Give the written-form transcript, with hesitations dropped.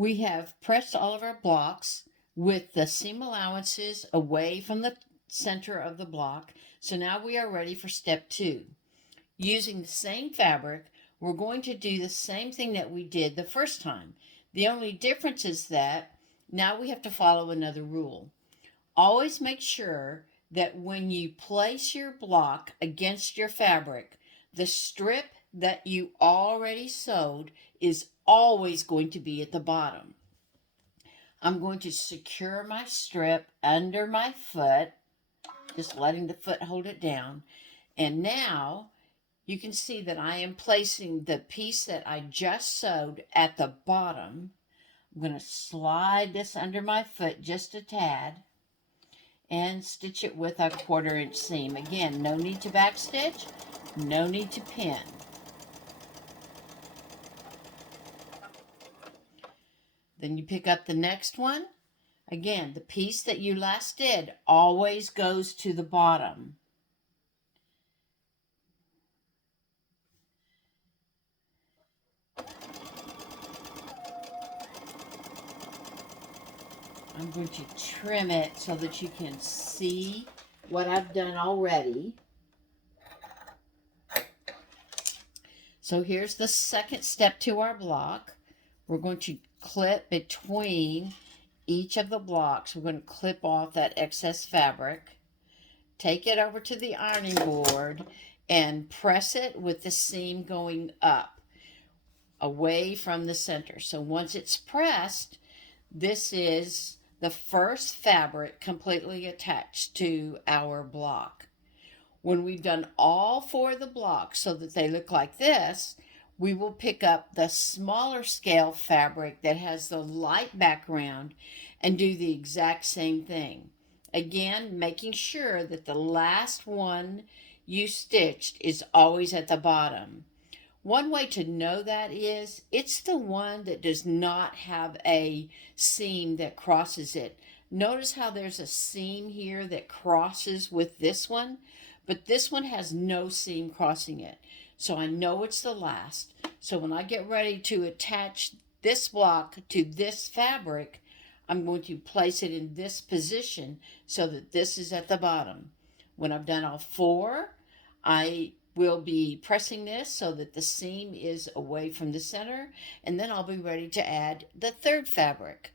We have pressed all of our blocks with the seam allowances away from the center of the block. So now we are ready for step 2. Using the same fabric, we're going to do the same thing that we did the first time. The only difference is that now we have to follow another rule. Always make sure that when you place your block against your fabric, the strip that you already sewed is always going to be at the bottom. I'm going to secure my strip under my foot, just letting the foot hold it down. And now you can see that I am placing the piece that I just sewed at the bottom. I'm going to slide this under my foot just a tad and stitch it with a 1/4 inch seam. Again, no need to backstitch, no need to pin. Then you pick up the next one. Again, the piece that you last did always goes to the bottom. I'm going to trim it so that you can see what I've done already. So here's the second step to our block. We're going to clip between each of the blocks. We're going to clip off that excess fabric, take it over to the ironing board, and press it with the seam going up away from the center. So once it's pressed, this is the first fabric completely attached to our block. When we've done all 4 of the blocks so that they look like this, we will pick up the smaller scale fabric that has the light background and do the exact same thing. Again, making sure that the last one you stitched is always at the bottom. One way to know that is it's the one that does not have a seam that crosses it. Notice how there's a seam here that crosses with this one, but this one has no seam crossing it. So I know it's the last. So when I get ready to attach this block to this fabric, I'm going to place it in this position so that this is at the bottom. When I've done all 4, I will be pressing this so that the seam is away from the center, and then I'll be ready to add the third fabric.